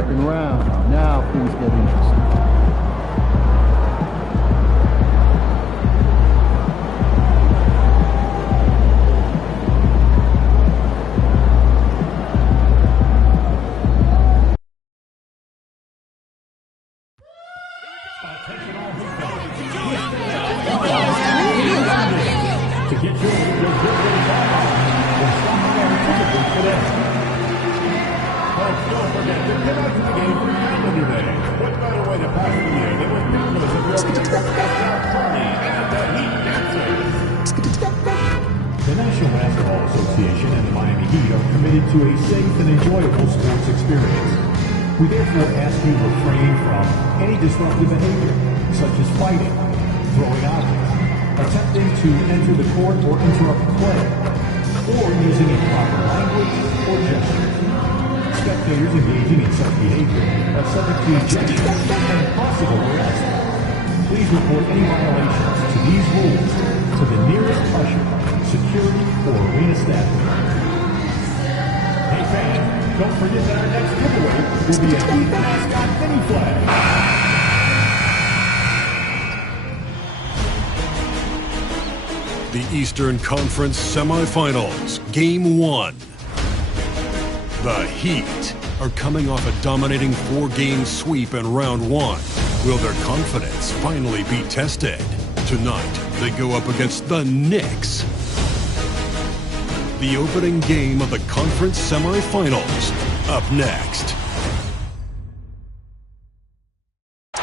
second round. Now things get interesting. The National Basketball Association and the Miami Heat are committed to a safe and enjoyable sports experience. We therefore ask you to refrain from any disruptive behavior, such as fighting, throwing objects, attempting to enter the court or interrupt play, or using improper language or gestures. Spectators engaging in such behavior are subject to ejection and possible arrest. Please report any violations to these rules to the nearest usher, security, or arena staff. Hey fans, don't forget that our next giveaway will be a Heat mascot mini flag. The Eastern Conference Semifinals, Game 1. The Heat are coming off a dominating 4-game sweep in Round 1. Will their confidence finally be tested? Tonight, they go up against the Knicks. The opening game of the conference semifinals. Up next.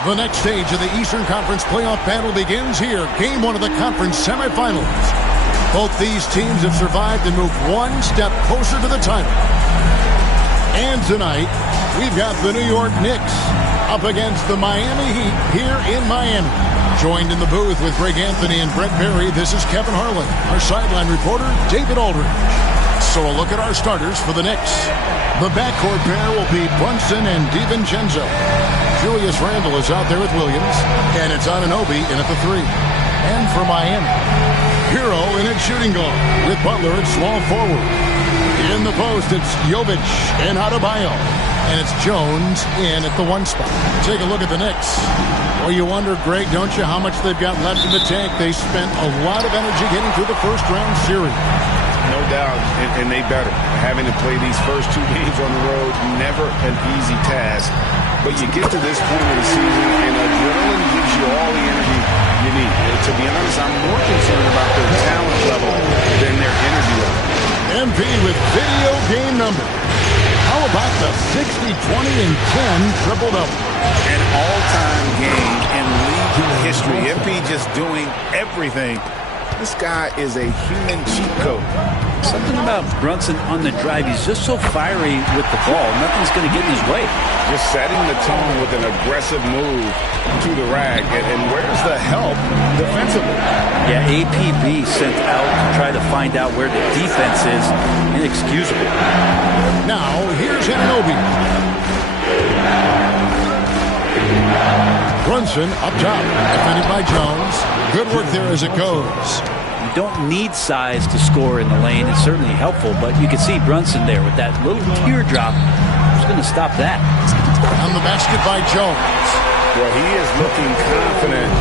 The next stage of the Eastern Conference playoff battle begins here. Game 1 of the conference semifinals. Both these teams have survived and moved one step closer to the title. And tonight, we've got the New York Knicks up against the Miami Heat here in Miami. Joined in the booth with Greg Anthony and Brett Berry, this is Kevin Harlan. Our sideline reporter, David Aldridge. So a look at our starters for the Knicks. The backcourt pair will be Brunson and DiVincenzo. Julius Randle is out there with Williams, and it's Anunoby in at the 3. And for Miami, Hero in at shooting guard with Butler at small forward. In the post, it's Jovic and Adebayo. And it's Jones in at the 1 spot. Take a look at the Knicks. Well, you wonder, Greg, don't you, how much they've got left in the tank? They spent a lot of energy getting through the first-round series. No doubt, and they better. Having to play these first 2 games on the road, never an easy task. But you get to this point of the season, and adrenaline gives you all the energy you need. To be honest, I'm more concerned about their talent level than their energy level. MP with video game number. How about the 60, 20, and 10 triple-double? An all-time game in league history. MP just doing everything. This guy is a human cheat code. Something about Brunson on the drive. He's just so fiery with the ball. Nothing's going to get in his way. Just setting the tone with an aggressive move to the rack. And where's the help defensively? Yeah, APB sent out to try to find out where the defense is. Inexcusable. Now, here's Anunoby. Brunson up top, defended by Jones. Good work there as it goes. You don't need size to score in the lane. It's certainly helpful, but you can see Brunson there with that little teardrop. Who's going to stop that? On the basket by Jones. Well, he is looking confident.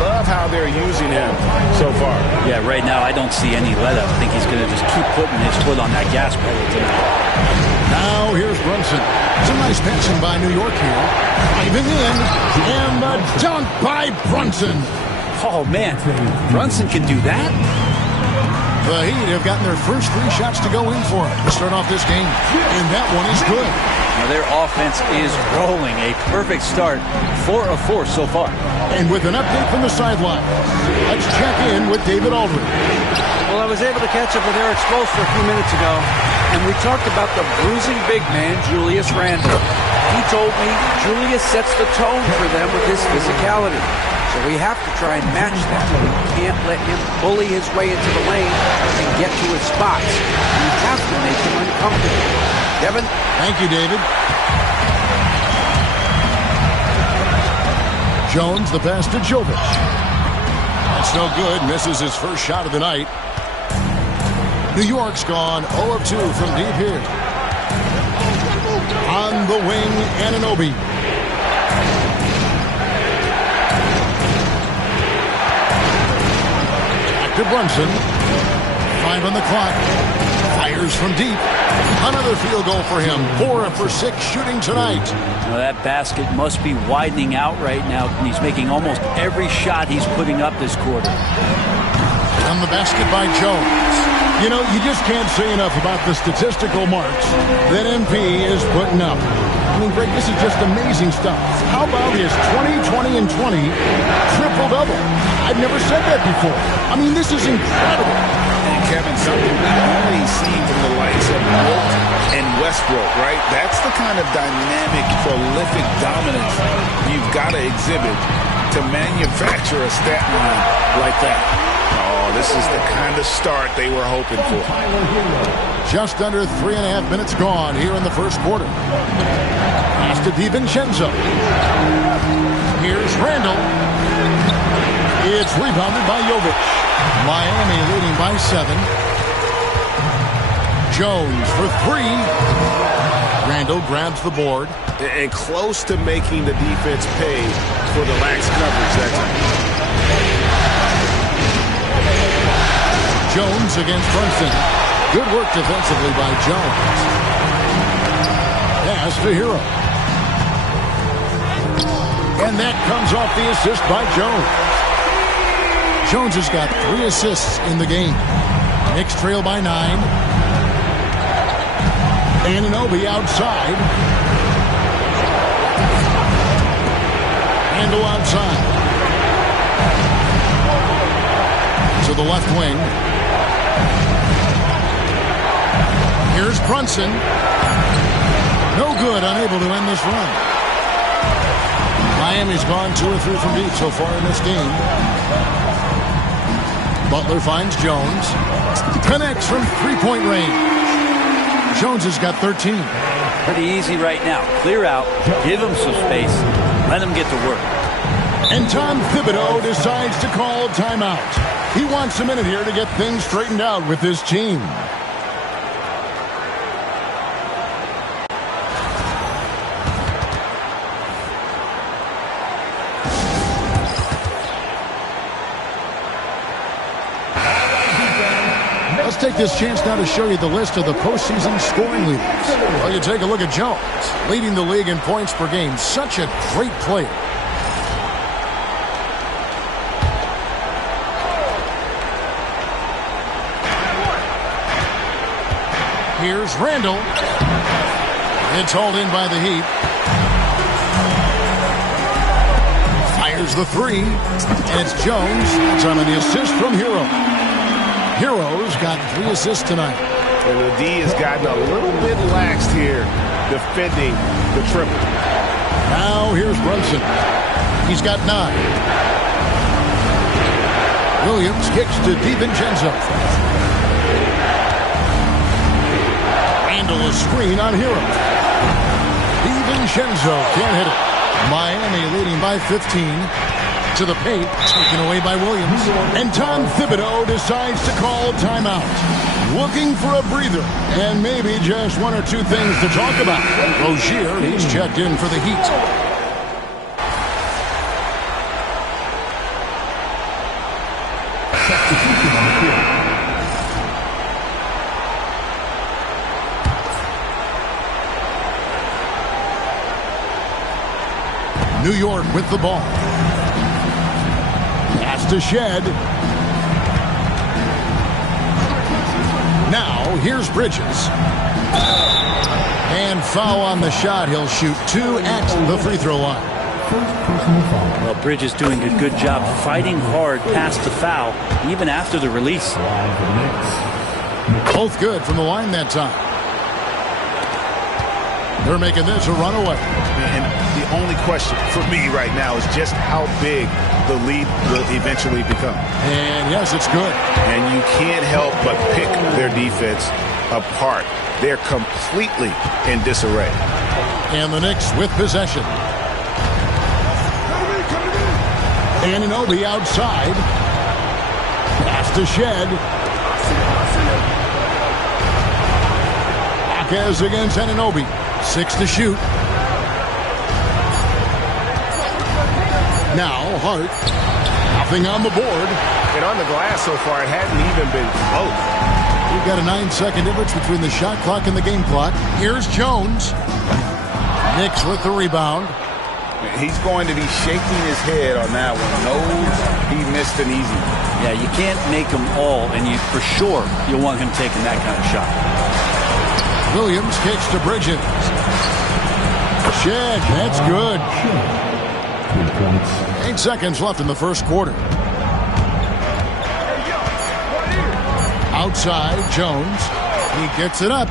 Love how they're using him so far. Yeah, right now I don't see any let up. I think he's going to just keep putting his foot on that gas pedal tonight. Now here's Brunson. Some nice passing by New York here. Driving in, and the dunk by Brunson. Oh, man. Brunson can do that? The Heat have gotten their first 3 shots to go in for it to start off this game, and that one is good. Now their offense is rolling. A perfect start. 4 of 4 so far. And with an update from the sideline, let's check in with David Aldridge. Well, I was able to catch up with Eric Spoelstra a few minutes ago, and we talked about the bruising big man, Julius Randle. He told me Julius sets the tone for them with his physicality. So we have to try and match that. We can't let him bully his way into the lane and get to his spots. We have to make him uncomfortable. Devin? Thank you, David. Jones, the pass to Jovic. That's no good. Misses his first shot of the night. New York's gone 0 of 2 from deep here. On the wing, Anunoby. Back to Brunson. 5 on the clock. Fires from deep. Another field goal for him. 4 for 6 shooting tonight. Well, that basket must be widening out right now. He's making almost every shot he's putting up this quarter. On the basket by Jones. You know, you just can't say enough about the statistical marks that MP is putting up. I mean, Greg, this is just amazing stuff. How about his 20, 20, and 20 triple-double? I've never said that before. I mean, this is incredible. And Kevin, something we only see from the likes of Wilt and Westbrook, right? That's the kind of dynamic, prolific dominance you've got to exhibit to manufacture a stat line like that. Oh, this is the kind of start they were hoping for. Just under 3.5 minutes gone here in the first quarter. Pass to DiVincenzo. Here's Randall. It's rebounded by Jovic. Miami leading by 7. Jones for 3. Randall grabs the board. And close to making the defense pay for the lax coverage that time. Jones against Brunson. Good work defensively by Jones. Pass to Hero. And that comes off the assist by Jones. Jones has got 3 assists in the game. Knicks trail by 9. Anunoby outside. Handle outside. To the left wing. Here's Brunson. No good, unable to end this run. Miami's gone 2 or 3 from deep so far in this game. Butler finds Jones. Connects from 3-point range. Jones has got 13. Pretty easy right now. Clear out, give him some space, let him get to work. And Tom Thibodeau decides to call timeout. He wants a minute here to get things straightened out with his team. Let's take this chance now to show you the list of the postseason scoring leaders. Well, you take a look at Jones, leading the league in points per game. Such a great player. Here's Randall. It's hauled in by the Heat. Fires the 3. And it's Jones. It's on the assist from Hero. Hero's got 3 assists tonight. And the D has gotten a little bit laxed here defending the triple. Now here's Brunson. He's got 9. Williams kicks to DiVincenzo. Handle a screen on Hero. DiVincenzo can't hit it. Miami leading by 15. To the paint, taken away by Williams. And Tom Thibodeau decides to call timeout. Looking for a breather and maybe just 1 or 2 things to talk about. Rozier, he's checked in for the Heat. New York with the ball. To Shed. Now, here's Bridges. And foul on the shot. He'll shoot 2 at the free throw line. Well, Bridges doing a good job fighting hard past the foul, even after the release. Both good from the line that time. They're making this a runaway. And the only question for me right now is just how big the lead will eventually become. And yes, it's good. And you can't help but pick their defense apart. They're completely in disarray. And the Knicks with possession. Anunoby outside. Pass to Shed. Marquez against Anunoby. 6 to shoot. Now Hart. Nothing on the board. And on the glass so far, it hadn't even been close. We've got a 9-second difference between the shot clock and the game clock. Here's Jones. Knicks with the rebound. He's going to be shaking his head on that one. Knows he missed an easy one. Yeah, you can't make them all, and you for sure you'll want him taking that kind of shot. Williams kicks to Bridges. Shed, that's good. 3 points. 8 seconds left in the first quarter. Outside, Jones. He gets it up.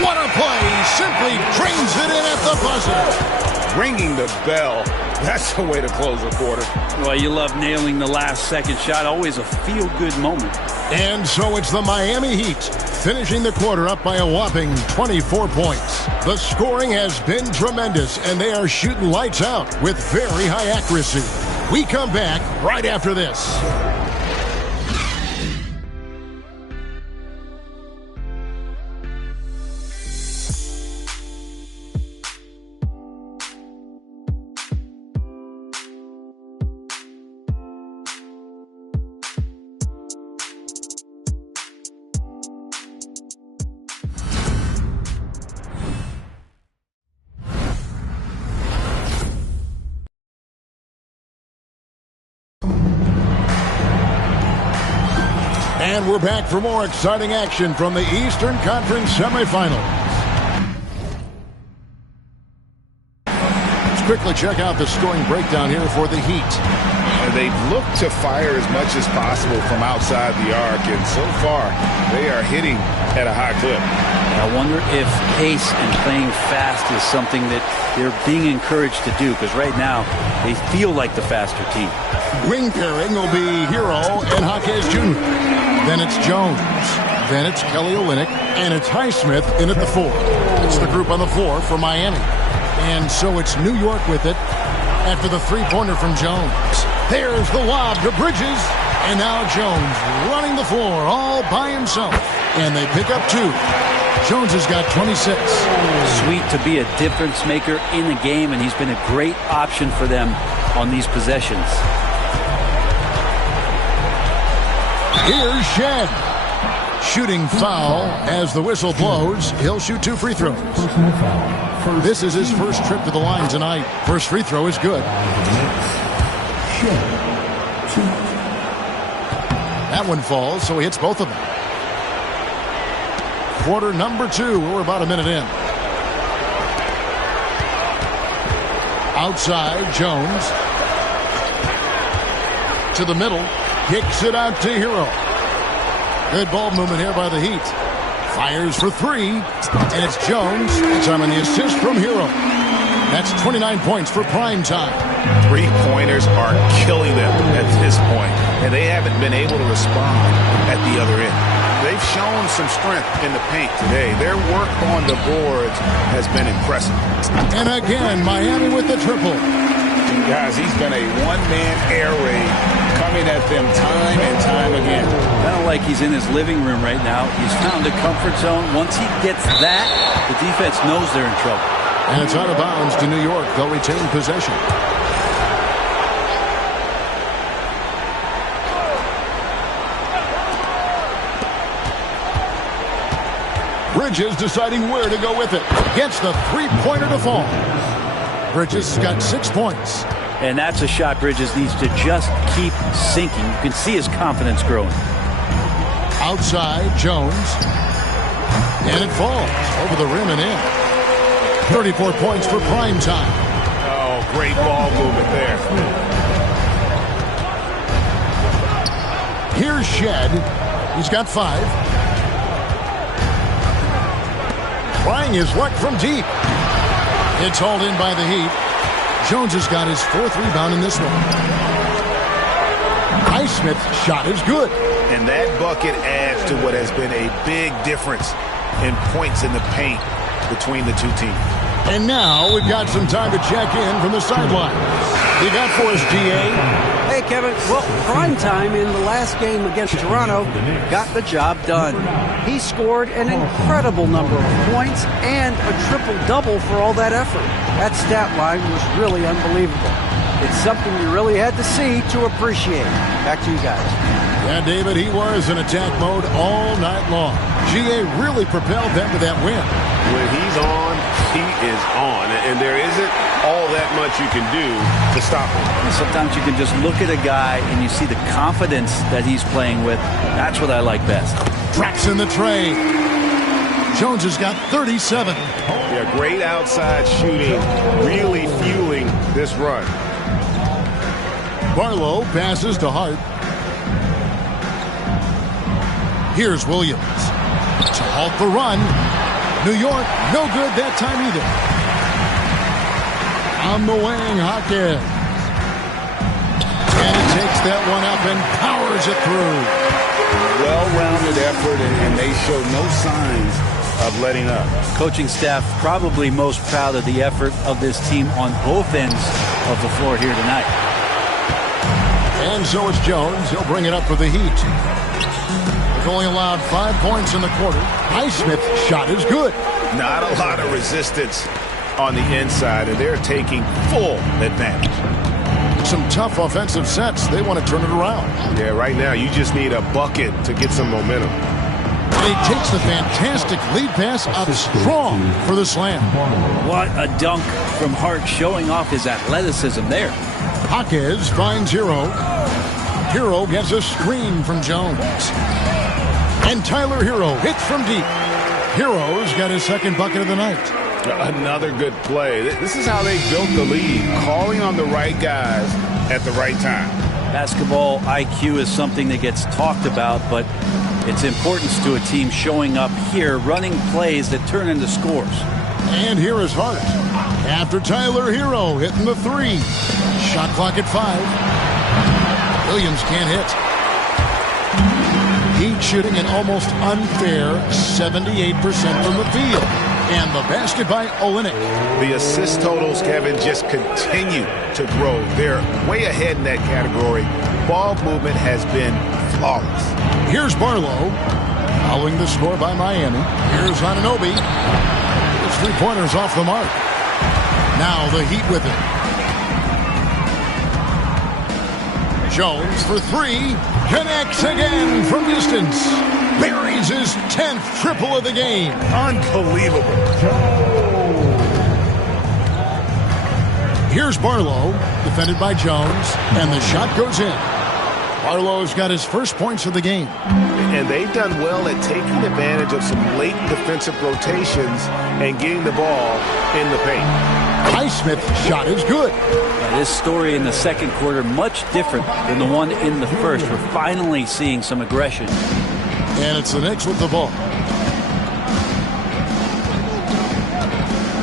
What a play! Simply drains it in at the buzzer. Ringing the bell. That's the way to close a quarter. Well, you love nailing the last second shot. Always a feel-good moment. And so it's the Miami Heat finishing the quarter up by a whopping 24 points. The scoring has been tremendous, and they are shooting lights out with very high accuracy. We come back right after this. And we're back for more exciting action from the Eastern Conference semifinals. Let's quickly check out the scoring breakdown here for the Heat. They've looked to fire as much as possible from outside the arc, and so far they are hitting at a high clip. I wonder if pace and playing fast is something that they're being encouraged to do, because right now they feel like the faster team. Wing pairing will be Hero and Jaquez Jr. Then it's Jones. Then it's Kelly Olynyk. And it's Highsmith in at the 4. It's the group on the floor for Miami. And so it's New York with it after the three-pointer from Jones. There's the lob to Bridges. And now Jones running the floor all by himself. And they pick up 2. Jones has got 26. Sweet to be a difference maker in the game, and he's been a great option for them on these possessions. Here's Shed. Shooting foul as the whistle blows. He'll shoot 2 free throws. Personal foul. This is his first trip to the line tonight. First free throw is good. That one falls, so he hits both of them. Quarter number 2. We're about a minute in. Outside, Jones. To the middle. Kicks it out to Hero. Good ball movement here by the Heat. Fires for 3. And it's Jones. It's on the assist from Hero. That's 29 points for prime time. 3-pointers are killing them at this point, and they haven't been able to respond at the other end. They've shown some strength in the paint today. Their work on the boards has been impressive. And again, Miami with the triple. Guys, he's been a one-man air raid coming at them time and time again. Kind of like he's in his living room right now. He's found a comfort zone. Once he gets that, the defense knows they're in trouble. And it's out of bounds to New York. They'll retain possession. Bridges deciding where to go with it. Gets the three-pointer to fall. Bridges got 6 points. And that's a shot Bridges needs to just keep sinking. You can see his confidence growing. Outside, Jones. And it falls over the rim and in. 34 points for prime time. Oh, great ball movement there. Here's Shed. He's got 5. Trying his luck from deep. It's hauled in by the Heat. Jones has got his 4th rebound in this one. Highsmith's shot is good. And that bucket adds to what has been a big difference in points in the paint between the two teams. And now we've got some time to check in from the sideline. You got for us, GA? Hey, Kevin. Well, prime time in the last game against Toronto got the job done. He scored an incredible number of points and a triple-double for all that effort. That stat line was really unbelievable. It's something you really had to see to appreciate. Back to you guys. Yeah, David, he was in attack mode all night long. GA really propelled them to that win. When he's on, he is on. And there isn't all that much you can do to stop him. Sometimes you can just look at a guy and you see the confidence that he's playing with. That's what I like best. Tracks in the tray. Jones has got 37. Yeah, great outside shooting, really fueling this run. Barlow passes to Hart. Here's Williams to halt the run. New York, no good that time either. On the wing, Hawkins. And he takes that one up and powers it through. Well-rounded effort, and they show no signs of letting up. Coaching staff probably most proud of the effort of this team on both ends of the floor here tonight. And so is Jones. He'll bring it up for the Heat. They've only allowed 5 points in the quarter. Highsmith's shot is good. Not a lot of resistance on the inside, and they're taking full advantage. Some tough offensive sets. They want to turn it around. Yeah, right now you just need a bucket to get some momentum. And he takes the fantastic lead pass up strong for the slam. What a dunk from Hart, showing off his athleticism there. Hawkins finds Hero. Hero gets a screen from Jones. And Tyler Hero hits from deep. Hero's got his second bucket of the night. Another good play. This is how they built the lead, calling on the right guys at the right time. Basketball IQ is something that gets talked about, but its importance to a team showing up here, running plays that turn into scores. And here is Hart. After Tyler Hero hitting the three. Shot clock at 5. Williams can't hit. Heat shooting an almost unfair 78% from the field. And the basket by Olynyk. The assist totals, Kevin, just continue to grow. They're way ahead in that category. Ball movement has been flawless. Here's Barlow. Following the score by Miami. Here's Anunoby. His three-pointers off the mark. Now the Heat with it. Jones for 3. Connects again from distance. Buries his 10th triple of the game. Unbelievable. Here's Barlow, defended by Jones, and the shot goes in. Barlow's got his first points of the game. And they've done well at taking advantage of some late defensive rotations and getting the ball in the paint. Highsmith's shot is good. This story in the second quarter, much different than the one in the first. We're finally seeing some aggression. And it's the Knicks with the ball.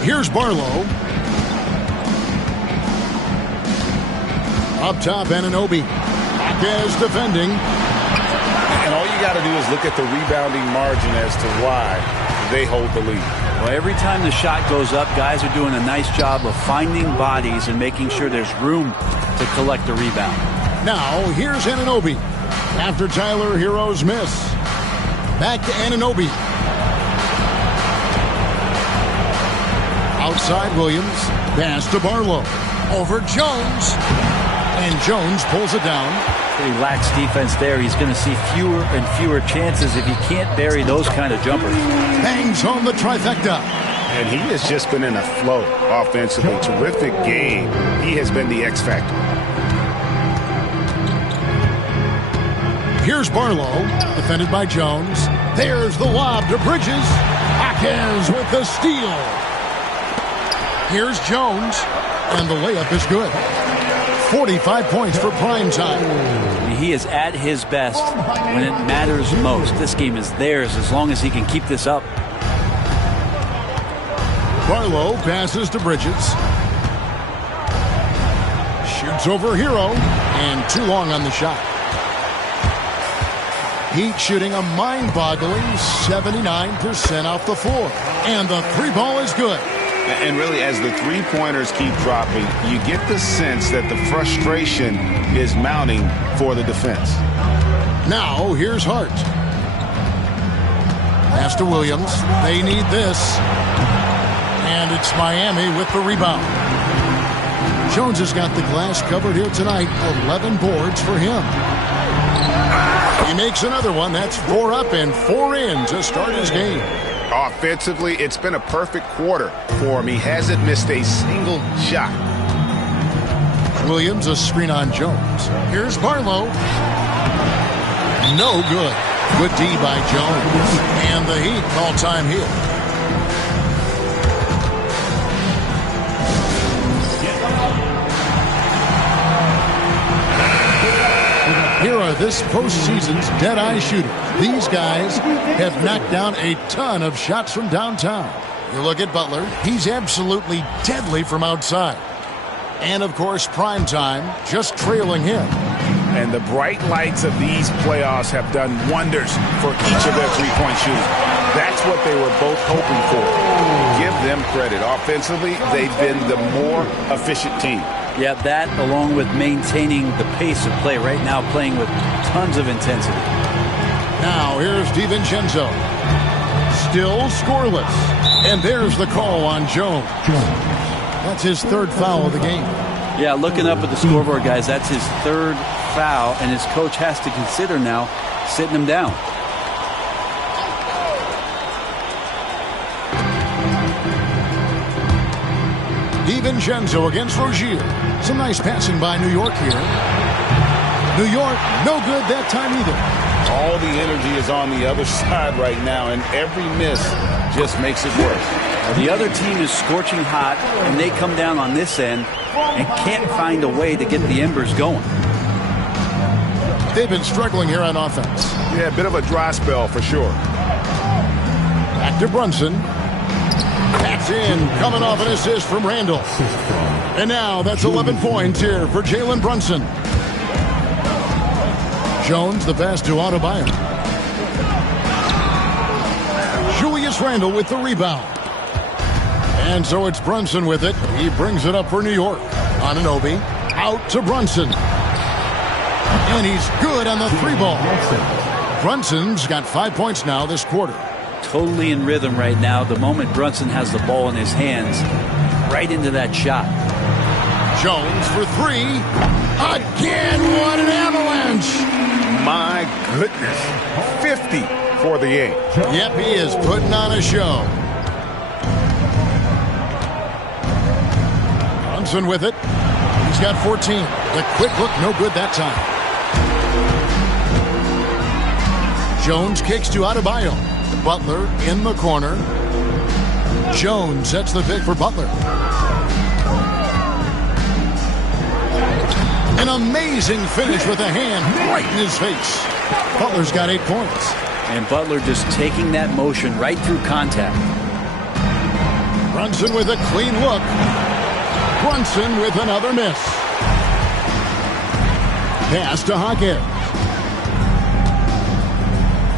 Here's Barlow. Up top, Anunoby. Hawkins defending. And all you got to do is look at the rebounding margin as to why they hold the lead. Well, every time the shot goes up, guys are doing a nice job of finding bodies and making sure there's room to collect the rebound. Now, here's Anunoby. After Tyler Hero's miss. Back to Anunoby. Outside Williams. Pass to Barlow. Over Jones. And Jones pulls it down. Pretty lax defense there. He's going to see fewer and fewer chances if he can't bury those kind of jumpers. Bangs on the trifecta. And he has just been in a flow offensively. Terrific game. He has been the X factor. Here's Barlow, defended by Jones. There's the lob to Bridges. Hawkins with the steal. Here's Jones, and the layup is good. 45 points for prime time. He is at his best when it matters most. This game is theirs as long as he can keep this up. Barlow passes to Bridges. Shoots over Hero, and too long on the shot. Heat shooting a mind-boggling 79% off the floor. And the three ball is good. And really, as the three-pointers keep dropping, you get the sense that the frustration is mounting for the defense. Now, here's Hart. Pass to Williams. They need this. And it's Miami with the rebound. Jones has got the glass covered here tonight. 11 boards for him. He makes another one. That's 4 up and 4 in to start his game. Offensively, it's been a perfect quarter for him. He hasn't missed a single shot. Williams, a screen on Jones. Here's Barlow. No good. Good D by Jones. And the Heat all-time hit. Here are this postseason's dead-eye shooters. These guys have knocked down a ton of shots from downtown. You look at Butler. He's absolutely deadly from outside. And, of course, prime time just trailing him. And the bright lights of these playoffs have done wonders for each of their three-point shooting. That's what they were both hoping for. Give them credit. Offensively, they've been the more efficient team. Yeah, that along with maintaining the pace of play right now, playing with tons of intensity. Now, here's DiVincenzo. Still scoreless. And there's the call on Jones. That's his 3rd foul of the game. Yeah, looking up at the scoreboard, guys, that's his 3rd foul, and his coach has to consider now sitting him down. DiVincenzo against Rozier. Some nice passing by New York here. New York, no good that time either. All the energy is on the other side right now, and every miss just makes it worse. The other team is scorching hot, and they come down on this end and can't find a way to get the embers going. They've been struggling here on offense. Yeah, a bit of a dry spell for sure. Back to Brunson. That's in, coming off an assist from Randall. And now that's 11 points here for Jalen Brunson. Jones, the pass to Adebayo. Julius Randle with the rebound. And so it's Brunson with it. He brings it up for New York. Anunoby out to Brunson. And he's good on the 3-ball. Brunson's got 5 points now this quarter. Totally in rhythm right now. The moment Brunson has the ball in his hands, right into that shot. Jones for 3. Again, what an avalanche! My goodness. 50 for the game. Yep, he is putting on a show. Brunson with it. He's got 14. The quick look, no good that time. Jones kicks to Adebayo. Butler in the corner. Jones sets the pick for Butler. An amazing finish with a hand right in his face. Butler's got 8 points. And Butler just taking that motion right through contact. Brunson with a clean look. Brunson with another miss. Pass to Hawkins.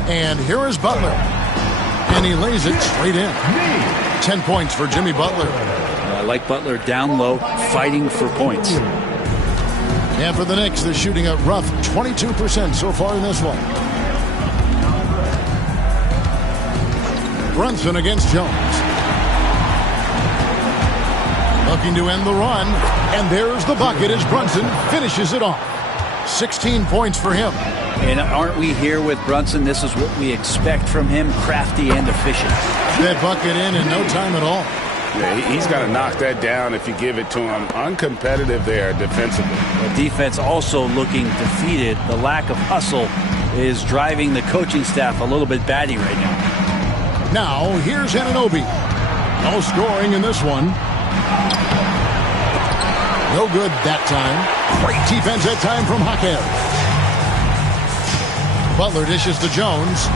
And here is Butler. And he lays it straight in. 10 points for Jimmy Butler. I like Butler down low, fighting for points. And for the Knicks, they're shooting a rough 22% so far in this one. Brunson against Jones. Looking to end the run. And there's the bucket as Brunson finishes it off. 16 points for him. And aren't we here with Brunson? This is what we expect from him, crafty and efficient. That bucket in no time at all. Yeah, he's got to knock that down if you give it to him. Uncompetitive there defensively. The defense also looking defeated. The lack of hustle is driving the coaching staff a little bit batty right now. Now, here's Anunoby. No scoring in this one. No good that time. Great defense that time from Hawkins. Butler dishes to Jones.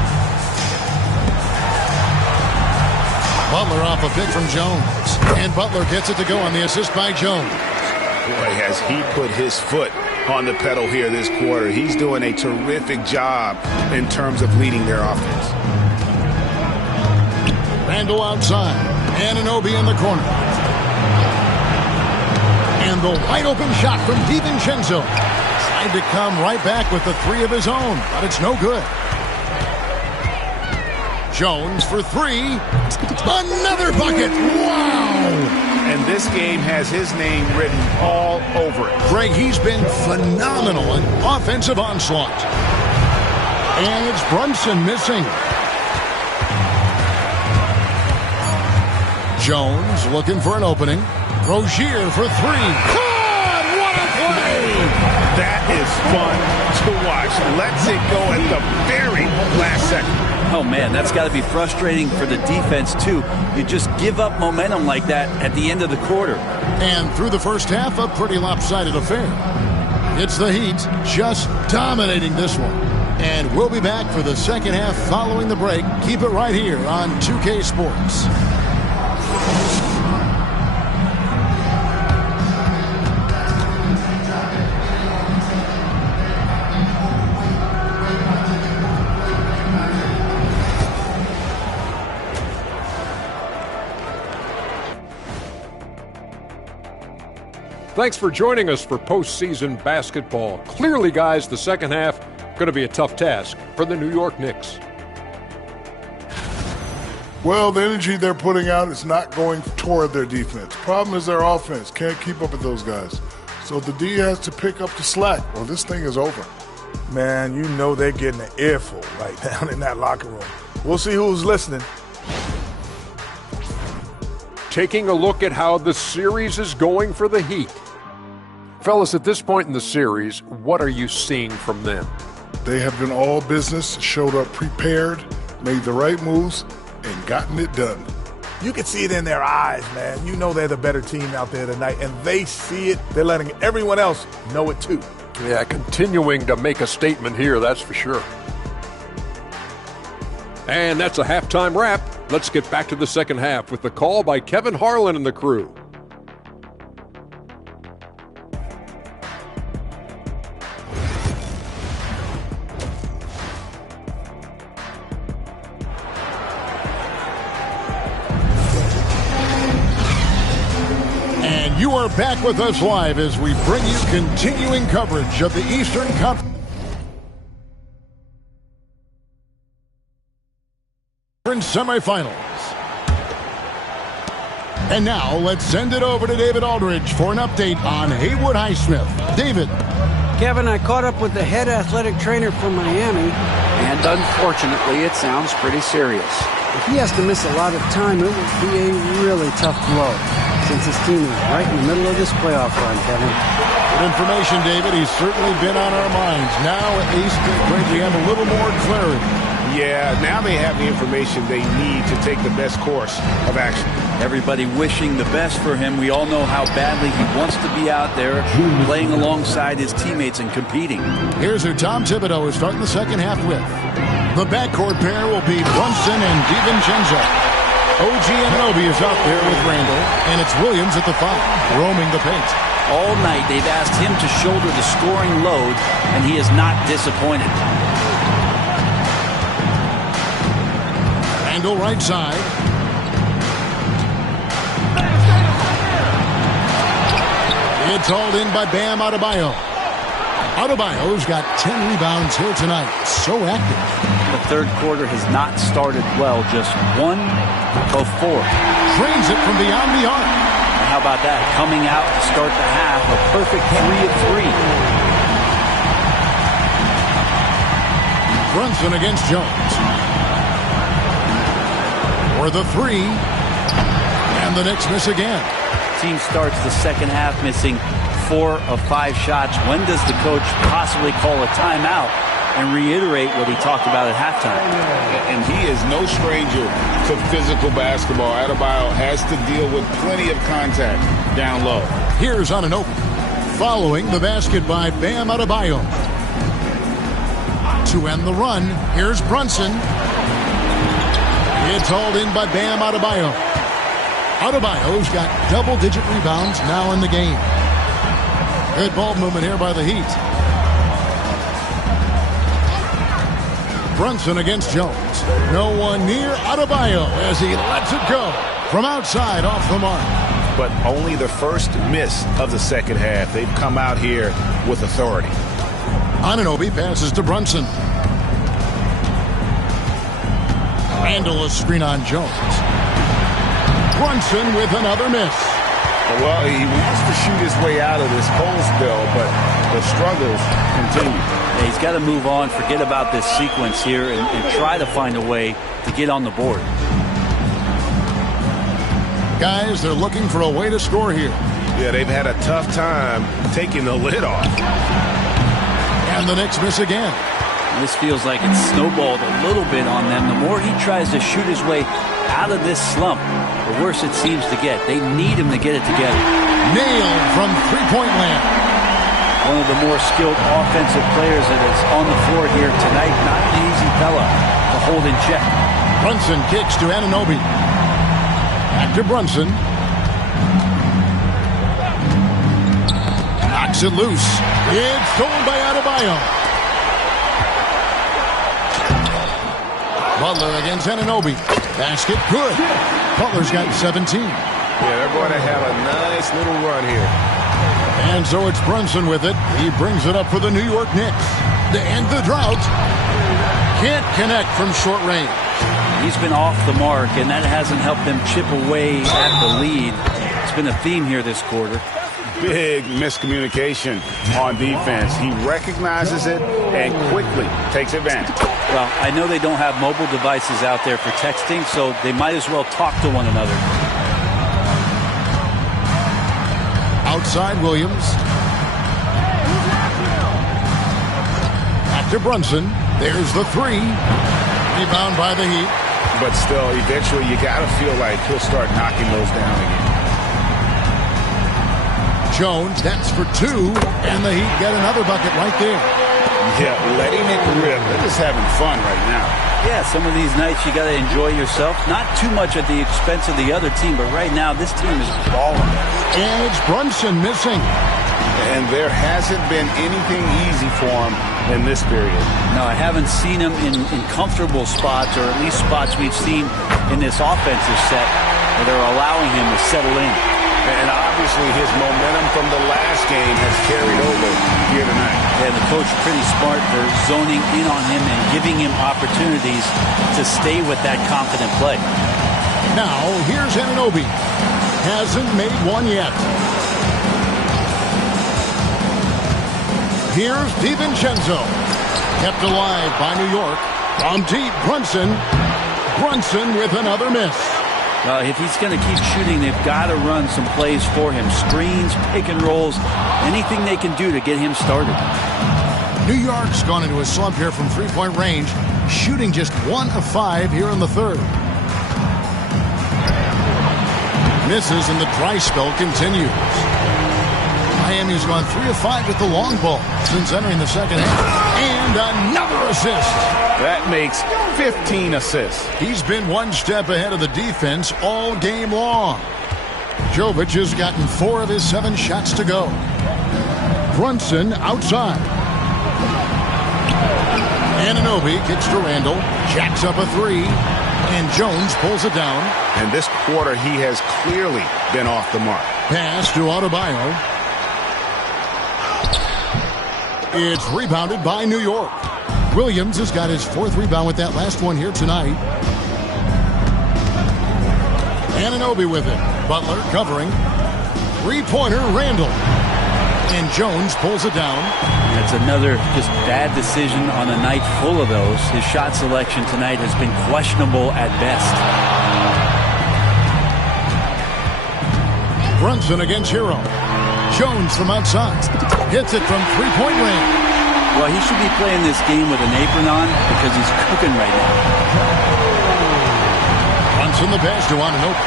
Butler off a pick from Jones. And Butler gets it to go on the assist by Jones. Boy, has he put his foot on the pedal here this quarter. He's doing a terrific job in terms of leading their offense. Randall outside. Anunoby in the corner. And the wide open shot from DiVincenzo. Tried to come right back with the 3 of his own, but it's no good. Jones for 3. Another bucket. Wow! And this game has his name written all over it. Greg, he's been phenomenal in offensive onslaught. And it's Brunson missing. Jones looking for an opening. Rozier for three. God, what a play! That is fun to watch. Lets it go at the very last second. Oh, man, that's got to be frustrating for the defense, too. You just give up momentum like that at the end of the quarter. And through the first half, a pretty lopsided affair. It's the Heat just dominating this one. And we'll be back for the second half following the break. Keep it right here on 2K Sports. Thanks for joining us for postseason basketball. Clearly, guys, the second half going to be a tough task for the New York Knicks. Well, the energy they're putting out is not going toward their defense. Problem is their offense can't keep up with those guys. So the D has to pick up the slack or this thing is over. Man, you know they're getting an earful right down in that locker room. We'll see who's listening. Taking a look at how the series is going for the Heat. Fellas, at this point in the series, what are you seeing from them? They have been all business, showed up prepared, made the right moves, and gotten it done. You can see it in their eyes, man. You know they're the better team out there tonight, and they see it. They're letting everyone else know it too. Yeah, continuing to make a statement here, that's for sure. And that's a halftime wrap. Let's get back to the second half with the call by Kevin Harlan and the crew. And you are back with us live as we bring you continuing coverage of the Eastern Conference semifinals. And now let's send it over to David Aldridge for an update on Haywood Highsmith. David. Kevin, I caught up with the head athletic trainer from Miami, and unfortunately it sounds pretty serious. If he has to miss a lot of time, it will be a really tough blow, since his team is right in the middle of this playoff run, Kevin. Good information, David. He's certainly been on our minds. Now at least we have a little more clarity. Yeah, now they have the information they need to take the best course of action. Everybody wishing the best for him. We all know how badly he wants to be out there playing alongside his teammates and competing. Here's who Tom Thibodeau is starting the second half with. The backcourt pair will be Brunson and DiVincenzo. OG Anunoby is out there with Randall, and it's Williams at the 5, roaming the paint. All night they've asked him to shoulder the scoring load, and he is not disappointed. Randall right side. It's hauled in by Bam Adebayo. Adebayo's got 10 rebounds here tonight. So active. The third quarter has not started well. Just 1 of 4. Drains it from beyond the arc. And how about that? Coming out to start the half, a perfect 3 of 3. Brunson against Jones. For the 3. And the Knicks miss again. Team starts the second half missing 4 of 5 shots. When does the coach possibly call a timeout and reiterate what he talked about at halftime? And he is no stranger to physical basketball. Adebayo has to deal with plenty of contact down low. Here's Anunoby. Following the basket by Bam Adebayo. To end the run, here's Brunson. It's hauled in by Bam Adebayo. Adebayo's got double-digit rebounds now in the game. Good ball movement here by the Heat. Brunson against Jones. No one near Adebayo as he lets it go from outside off the mark. But only the first miss of the second half. They've come out here with authority. Anunoby passes to Brunson. Randall a screen on Jones. Brunson with another miss. Well, he wants to shoot his way out of this cold spell, but the struggles continue. Yeah, he's got to move on, forget about this sequence here, and try to find a way to get on the board. Guys, they're looking for a way to score here. Yeah, they've had a tough time taking the lid off. And the Knicks miss again. This feels like it's snowballed a little bit on them. The more he tries to shoot his way out of this slump, the worse it seems to get. They need him to get it together. Nailed from three-point land. One of the more skilled offensive players that is on the floor here tonight. Not an easy fella to hold in check. Brunson kicks to Anunoby. Back to Brunson. Knocks it loose. It's stolen by Adebayo. Butler against Anunoby. Basket good. Butler's got 17. Yeah, they're going to have a nice little run here. And so it's Brunson with it. He brings it up for the New York Knicks. To end the drought. Can't connect from short range. He's been off the mark, and that hasn't helped them chip away at the lead. It's been a theme here this quarter. Big miscommunication on defense. He recognizes it and quickly takes advantage. Well, I know they don't have mobile devices out there for texting, so they might as well talk to one another. Outside Williams. Back to Brunson. There's the three. Rebound by the Heat. But still, eventually you got to feel like he'll start knocking those down again. Jones, that's for two. And the Heat get another bucket right there. Yeah, letting it rip. They're just having fun right now. Yeah, some of these nights you got to enjoy yourself. Not too much at the expense of the other team, but right now this team is balling. And it's Brunson missing. And there hasn't been anything easy for him in this period. No, I haven't seen him in comfortable spots, or at least spots we've seen in this offensive set where they're allowing him to settle in. And obviously his momentum from the last game has carried over here tonight. Yeah, the coach pretty smart for zoning in on him and giving him opportunities to stay with that confident play. Now, here's Anunoby. Hasn't made one yet. Here's DiVincenzo. Kept alive by New York. From deep, Brunson. Brunson with another miss. If he's going to keep shooting, they've got to run some plays for him. Screens, pick and rolls, anything they can do to get him started. New York's gone into a slump here from three-point range, shooting just 1 of 5 here in the third. Misses and the dry spell continues. Miami's gone 3 of 5 with the long ball since entering the second half. And another assist. That makes 15 assists. He's been one step ahead of the defense all game long. Jovic has gotten 4 of his 7 shots to go. Brunson outside. Anunoby kicks to Randall. Jacks up a 3. And Jones pulls it down. And this quarter, he has clearly been off the mark. Pass to Adebayo. It's rebounded by New York. Williams has got his 4th rebound with that last one here tonight. Anunoby with it. Butler covering. Three-pointer, Randall. And Jones pulls it down. That's another just bad decision on a night full of those. His shot selection tonight has been questionable at best. Brunson against Hero. Jones from outside. Hits it from three-point range. Well, he should be playing this game with an apron on because he's cooking right now. Brunson the pass to Anunoby.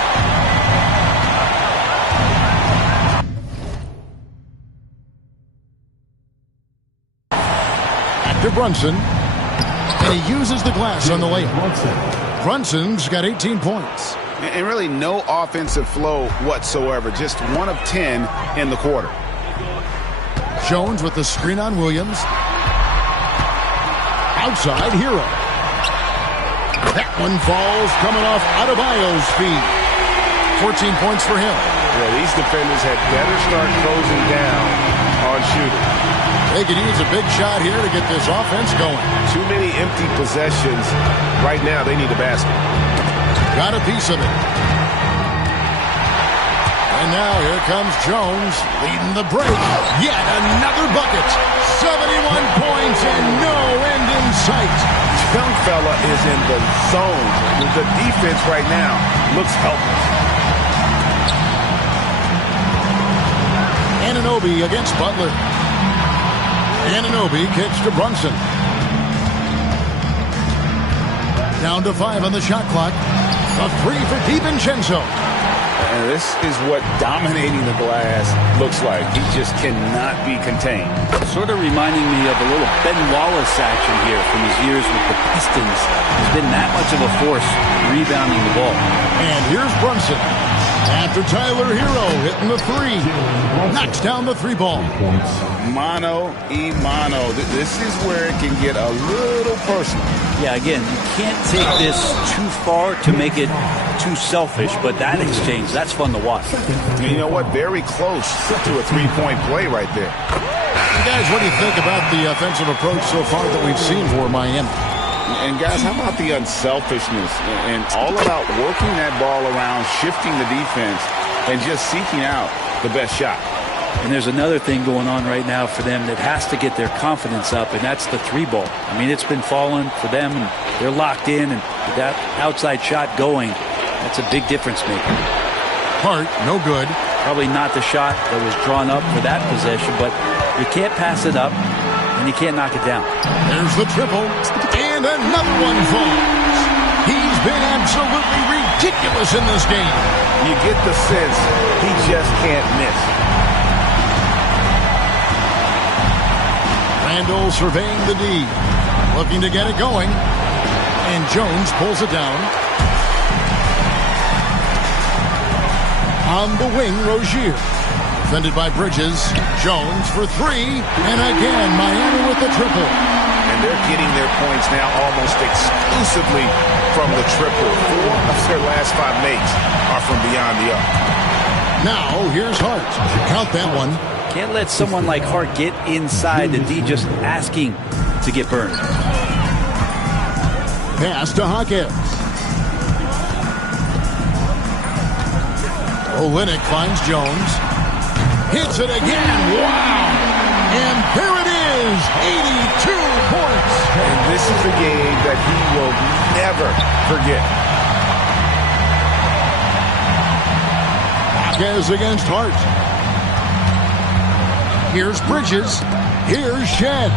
Back to Brunson. And he uses the glass on the layup. Brunson's got 18 points. And really no offensive flow whatsoever. Just 1 of 10 in the quarter. Jones with the screen on Williams. Outside, Hero. That one falls coming off Adebayo's feet. 14 points for him. Yeah, these defenders had better start closing down on shooting. They could use a big shot here to get this offense going. Too many empty possessions. Right now, they need a basket. Got a piece of it. And And now here comes Jones leading the break. Yet another bucket. 71 points and no end in sight. Young fella is in the zone. The defense right now looks helpless. Anunoby against Butler. Anunoby kicks to Brunson. Down to 5 on the shot clock. A 3 for DiVincenzo. And this is what dominating the glass looks like. He just cannot be contained. Sort of reminding me of a little Ben Wallace action here from his years with the Pistons. He's been that much of a force rebounding the ball. And here's Brunson. After Tyler Hero hitting the 3. Knocks down the 3 ball. Mano y mano. This is where it can get a little personal. Yeah, again, you can't take this too far to make it too selfish, but that exchange, that's fun to watch. You know what? Very close to a three-point play right there. Guys, what do you think about the offensive approach so far that we've seen for Miami? And guys, how about the unselfishness and all about working that ball around, shifting the defense, and just seeking out the best shot? And there's another thing going on right now for them that has to get their confidence up, and that's the 3 ball. I mean, it's been falling for them, and they're locked in, and with that outside shot going, that's a big difference maker. Hart, no good. Probably not the shot that was drawn up for that possession, but you can't pass it up, and you can't knock it down. There's the triple, and another one falls. He's been absolutely ridiculous in this game. You get the sense he just can't miss. Randall surveying the D, looking to get it going, and Jones pulls it down. On the wing, Rozier, defended by Bridges. Jones for 3, and again Miami with the triple. And they're getting their points now almost exclusively from the triple. 4 of their last 5 makes are from beyond the arc. Now here's Hart. Count that one. Can't let someone like Hart get inside the D just asking to get burned. Pass to Hawkins. Olynyk finds Jones. Hits it again. Wow! And there it is. 82 points. And this is a game that he will never forget. Hawkins against Hart. Here's Bridges. Here's Shed.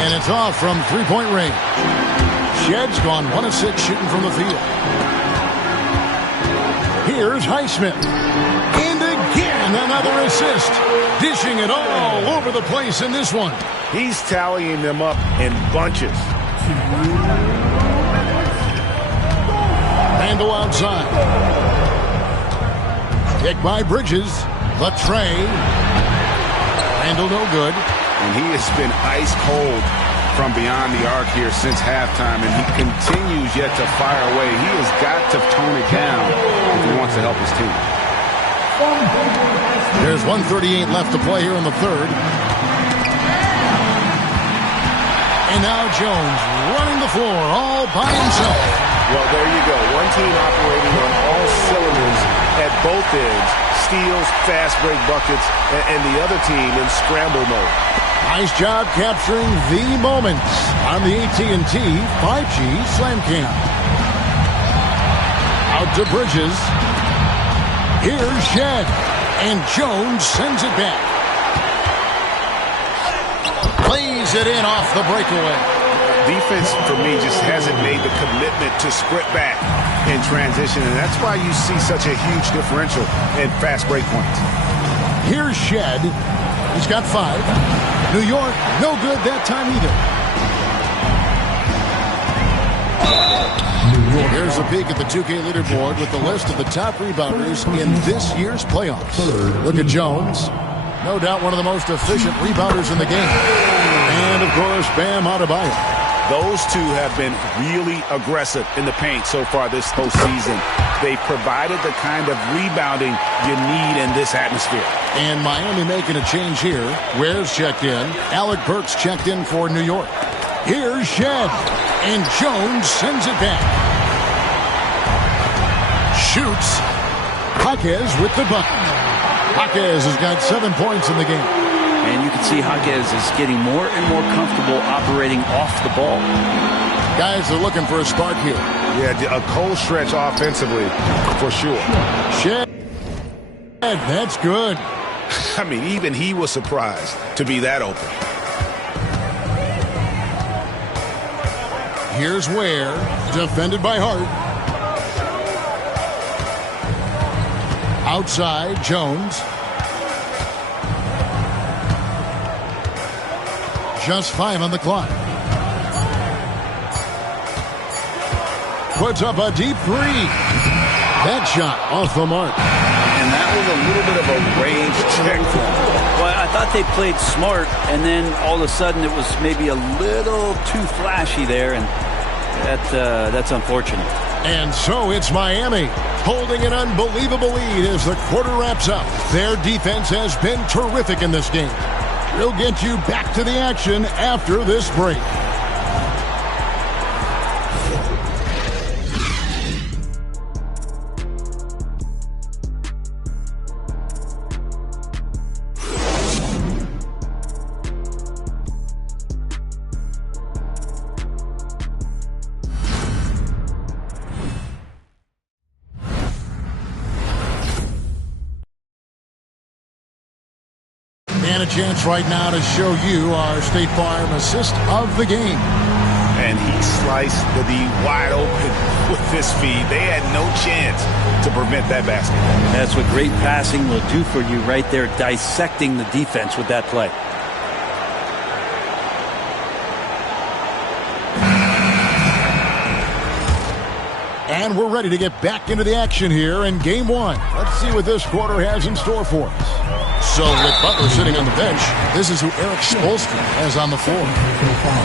And it's off from 3-point range. Shed's gone 1 of 6 shooting from the field. Here's Highsmith. And again, another assist. Dishing it all over the place in this one. He's tallying them up in bunches. Randall outside. Kick by Bridges. Latre. Randall no good. And he has been ice cold from beyond the arc here since halftime, and he continues yet to fire away. He has got to tone it down if he wants to help his team. There's 1:38 left to play here in the third. And now Jones running the floor all by himself. Well, there you go. One team operating on all cylinders at both ends. Steals, fast break buckets, and the other team in scramble mode. Nice job capturing the moments on the AT&T 5G Slam Cam. Out to Bridges. Here's Shed. And Jones sends it back. Plays it in off the breakaway. Defense, for me, just hasn't made the commitment to sprint back in transition, and that's why you see such a huge differential in fast break points. Here's Shed. He's got 5. New York, no good that time either. Here's a peek at the 2K leaderboard with the list of the top rebounders in this year's playoffs. Look at Jones. No doubt one of the most efficient rebounders in the game. And, of course, Bam Adebayo. Those two have been really aggressive in the paint so far this postseason. They provided the kind of rebounding you need in this atmosphere. And Miami making a change here. Ware's checked in. Alec Burks checked in for New York. Here's Shed. And Jones sends it back. Shoots. Jaquez with the bucket. Jaquez has got 7 points in the game. And you can see Jaquez is getting more and more comfortable operating off the ball. Guys are looking for a spark here. Yeah, a cold stretch offensively, for sure. Shed, that's good. I mean, even he was surprised to be that open. Here's Ware, defended by Hart. Outside, Jones. Just 5 on the clock. Puts up a deep 3. That shot off the mark. And that was a little bit of a range check for him. Well, I thought they played smart, and then all of a sudden it was maybe a little too flashy there, and that's unfortunate. And so it's Miami holding an unbelievable lead as the quarter wraps up. Their defense has been terrific in this game. We'll get you back to the action after this break. And a chance right now to show you our State Farm assist of the game. And he sliced the D wide open with this feed. They had no chance to prevent that basket. That's what great passing will do for you right there, dissecting the defense with that play. And we're ready to get back into the action here in Game 1. Let's see what this quarter has in store for us. So with Butler sitting on the bench, this is who Eric Spoelstra has on the floor.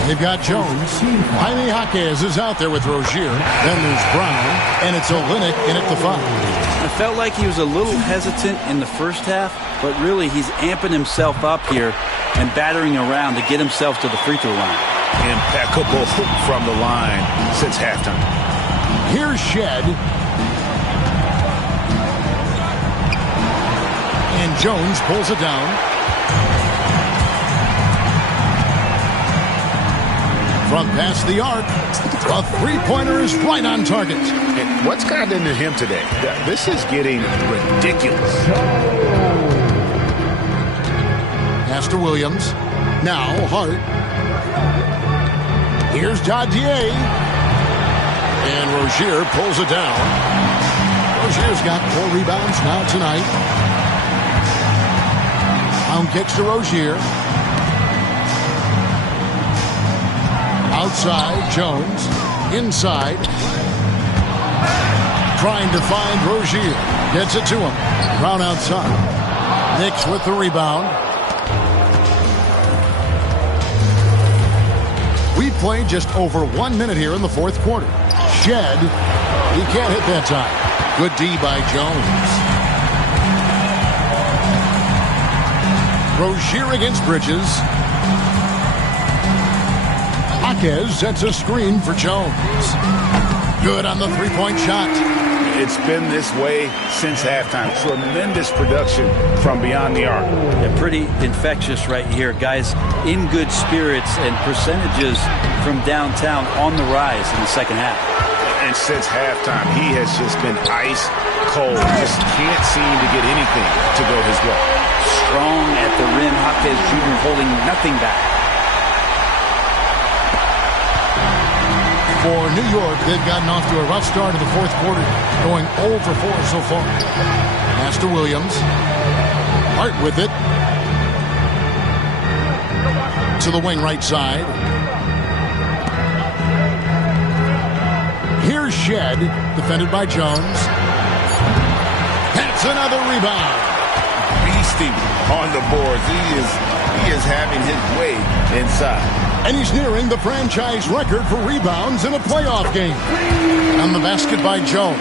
They've got Jones. Jaime Jaquez is out there with Rozier. Then there's Brown, and it's Olynyk in at the 5. I felt like he was a little hesitant in the first half, but really he's amping himself up here and battering around to get himself to the free throw line. Impeccable from the line since halftime. Here's Shed. And Jones pulls it down. From past the arc, a three-pointer is right on target. And what's gotten into him today? This is getting ridiculous. Pass to Williams. Now Hart. Here's Jadier. And Rozier pulls it down. Rozier's got 4 rebounds now tonight. Brown kicks to Rozier. Outside, Jones. Inside. Trying to find Rozier. Gets it to him. Brown outside. Knicks with the rebound. We played just over 1 minute here in the fourth quarter. Shed. He can't hit that time. Good D by Jones. Rozier against Bridges. Jaquez sets a screen for Jones. Good on the three-point shot. It's been this way since halftime. Tremendous production from beyond the arc. Yeah, pretty infectious right here. Guys in good spirits and percentages from downtown on the rise in the second half. And since halftime, he has just been ice cold. Just can't seem to get anything to go his way. Strong at the rim. Jaquez Jr. holding nothing back. For New York, they've gotten off to a rough start in the fourth quarter, going 0 for 4 so far. Pass to Williams. Hart with it. To the wing right side. Here's Shed, defended by Jones. That's another rebound. Beasting on the boards. He is having his way inside. And he's nearing the franchise record for rebounds in a playoff game. And the basket by Jones.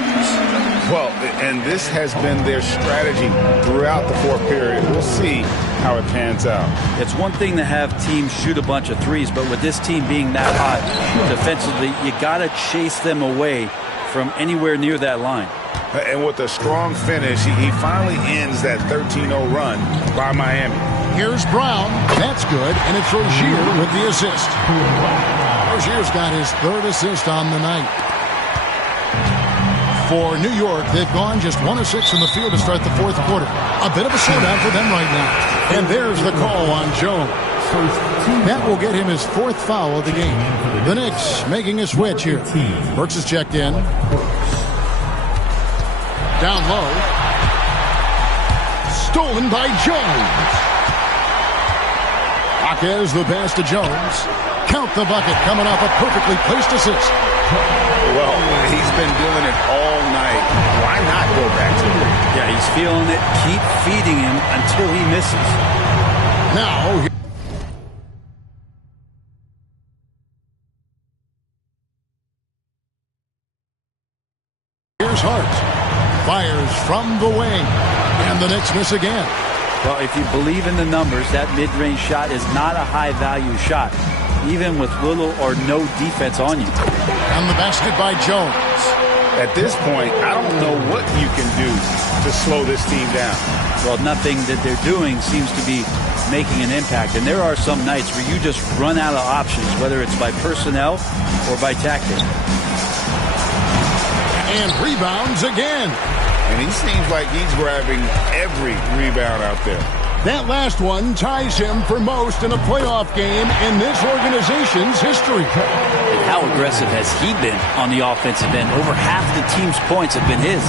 Well, and this has been their strategy throughout the fourth period. We'll see how it pans out. It's one thing to have teams shoot a bunch of threes, but with this team being that hot defensively, you got to chase them away from anywhere near that line. And with a strong finish, he finally ends that 13-0 run by Miami. Here's Brown. That's good, and it's Rozier with the assist. Rozier's got his third assist on the night. For New York, they've gone just 1 of 6 from the field to start the fourth quarter. A bit of a slowdown for them right now. And there's the call on Jones. That will get him his 4th foul of the game. The Knicks making a switch here. Burks is checked in. Down low. Stolen by Jones. Jaquez the pass to Jones. Count the bucket coming off a perfectly placed assist. Well, he's been doing it all night. Why not go back to it? Yeah, he's feeling it. Keep feeding him until he misses. Now... here's Hart. Fires from the wing. And the Knicks miss again. Well, if you believe in the numbers, that mid-range shot is not a high-value shot, even with little or no defense on you. And the basket by Jones. At this point, I don't know what you can do to slow this team down. Well, nothing that they're doing seems to be making an impact. And there are some nights where you just run out of options, whether it's by personnel or by tactic. And rebounds again. And he seems like he's grabbing every rebound out there. That last one ties him for most in a playoff game in this organization's history. And how aggressive has he been on the offensive end? Over half the team's points have been his.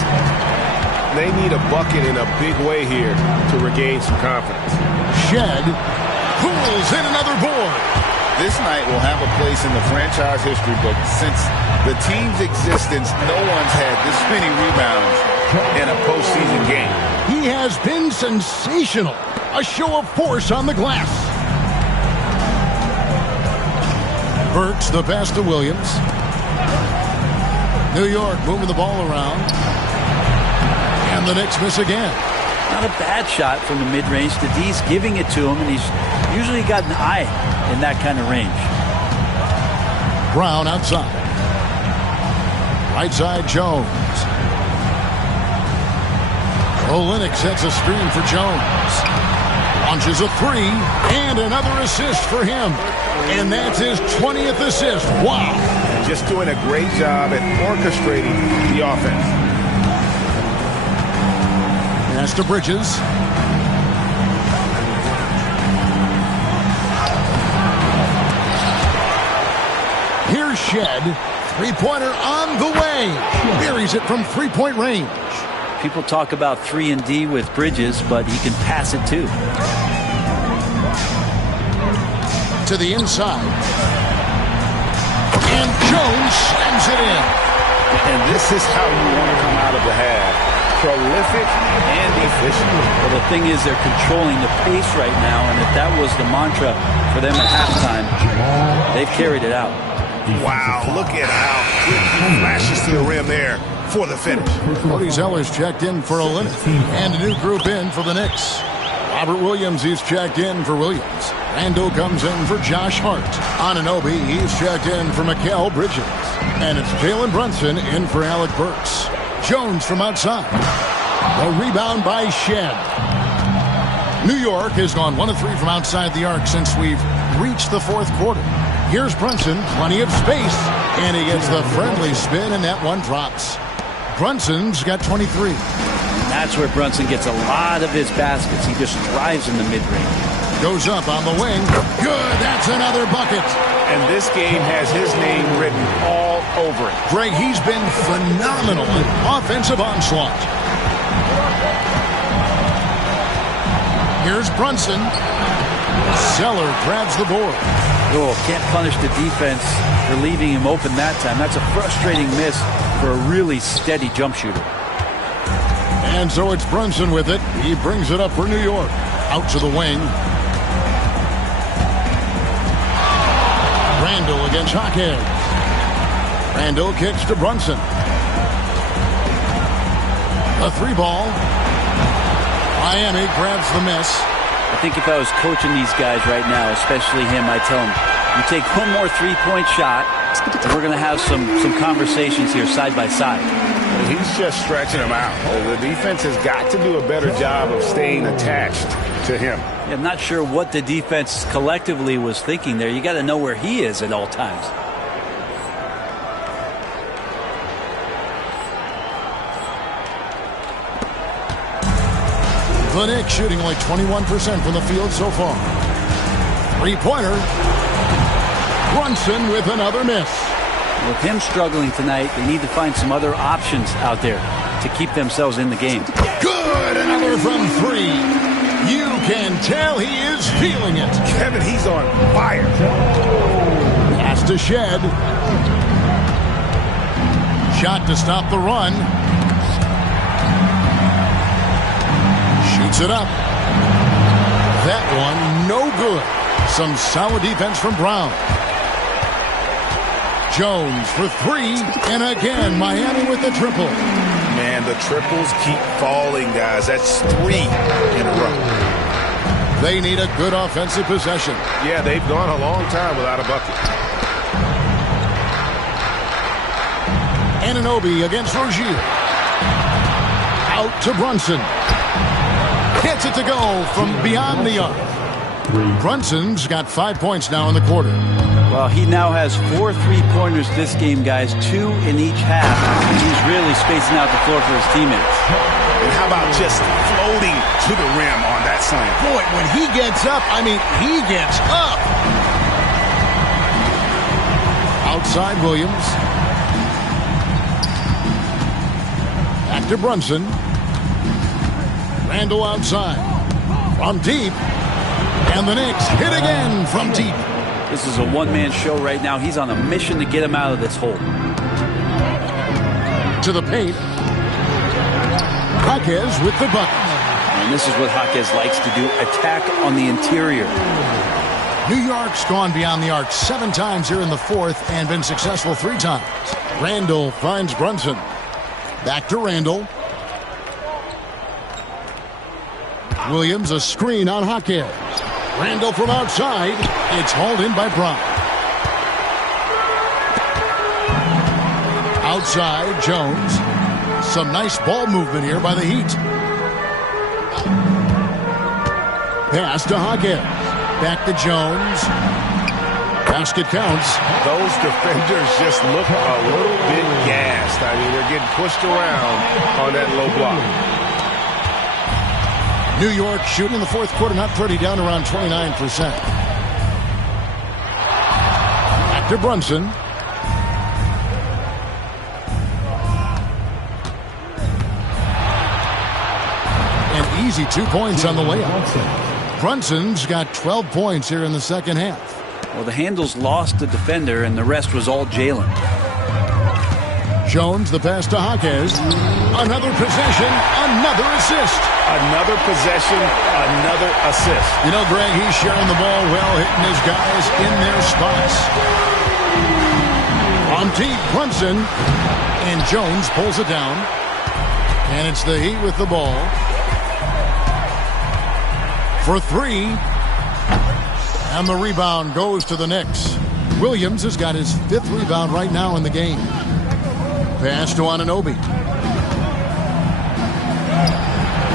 They need a bucket in a big way here to regain some confidence. Shed pulls in another board. This night will have a place in the franchise history book. Since the team's existence, no one's had this many rebounds in a postseason game. He has been sensational. A show of force on the glass. Burks the pass to Williams. New York moving the ball around. And the Knicks miss again. Not a bad shot from the mid-range. The D's giving it to him, and he's usually got an eye in that kind of range. Brown outside. Right side Jones. Olynyk sets a screen for Jones. Launches a 3 and another assist for him. And that's his 20th assist. Wow. Just doing a great job at orchestrating the offense. Pass to Bridges. Here's Shed. Three-pointer on the way. Buries it from three-point range. People talk about 3-and-D with Bridges, but he can pass it too. To the inside. And Jones slams it in. And this is how you want to come out of the half. Prolific and efficient. Well, the thing is they're controlling the pace right now, and if that was the mantra for them at halftime, they've carried it out. Wow, look at how quick he flashes to the rim there for the finish. Cody Zeller's checked in for Olynyk. And a new group in for the Knicks. Robert Williams, he's checked in for Williams. Randall comes in for Josh Hart. Anunoby, he's checked in for Mikal Bridges. And it's Jalen Brunson in for Alec Burks. Jones from outside. The rebound by Shed. New York has gone 1 of 3 from outside the arc since we've reached the fourth quarter. Here's Brunson, plenty of space, and he gets the friendly spin, and that one drops. Brunson's got 23. That's where Brunson gets a lot of his baskets. He just thrives in the mid-range. Goes up on the wing. Good, that's another bucket. And this game has his name written all over it. Greg, he's been phenomenal in offensive onslaught. Here's Brunson. Zeller grabs the board. Oh, can't punish the defense for leaving him open that time. That's a frustrating miss for a really steady jump shooter. And so it's Brunson with it. He brings it up for New York. Out to the wing. Randall against Jaquez. Randall kicks to Brunson. A 3-ball. Miami grabs the miss. I think if I was coaching these guys right now, especially him, I'd tell him, you take one more 3-point shot, and we're going to have some conversations here side by side. He's just stretching him out. The defense has got to do a better job of staying attached to him. Yeah, I'm not sure what the defense collectively was thinking there. You got to know where he is at all times. The Knicks shooting only 21% from the field so far. Three-pointer. Brunson with another miss. With him struggling tonight, they need to find some other options out there to keep themselves in the game. Good! Another from three. You can tell he is feeling it. Kevin, he's on fire. Pass to Shed. Shot to stop the run. Shoots it up. That one, no good. Some solid defense from Brown. Jones for three, and again, Miami with the triple. Man, the triples keep falling, guys. That's 3 in a row. They need a good offensive possession. Yeah, they've gone a long time without a bucket. Anunoby against Rozier. Out to Brunson. Gets it to go from beyond the arc. Brunson's got 5 points now in the quarter. Well, he now has 4 3-pointers this game, guys, 2 in each half. He's really spacing out the floor for his teammates. And how about just floating to the rim on that slam? Boy, when he gets up, I mean, he gets up. Outside Williams. Back to Brunson. Randall outside. From deep. And the Knicks hit again from deep. This is a one-man show right now. He's on a mission to get him out of this hole. To the paint. Jaquez with the bucket. And this is what Jaquez likes to do, attack on the interior. New York's gone beyond the arc 7 times here in the fourth and been successful 3 times. Randall finds Brunson. Back to Randall. Williams, a screen on Jaquez. Randall from outside. It's hauled in by Brown. Outside, Jones. Some nice ball movement here by the Heat. Pass to Jaquez. Back to Jones. Basket counts. Those defenders just look a little bit gassed. I mean, they're getting pushed around on that low block. New York shooting in the fourth quarter, not pretty, down around 29%. Back to Brunson. An easy 2 points on the layup. Brunson's got 12 points here in the second half. Well, the handles lost the defender, and the rest was all Jalen. Jones, the pass to Jaquez. Another possession, another assist. Another possession, another assist. You know, Greg, he's sharing the ball well, hitting his guys in their spots. On deep, Brunson, and Jones pulls it down. And it's the Heat with the ball. For 3. And the rebound goes to the Knicks. Williams has got his 5th rebound right now in the game. Pass to Anunoby.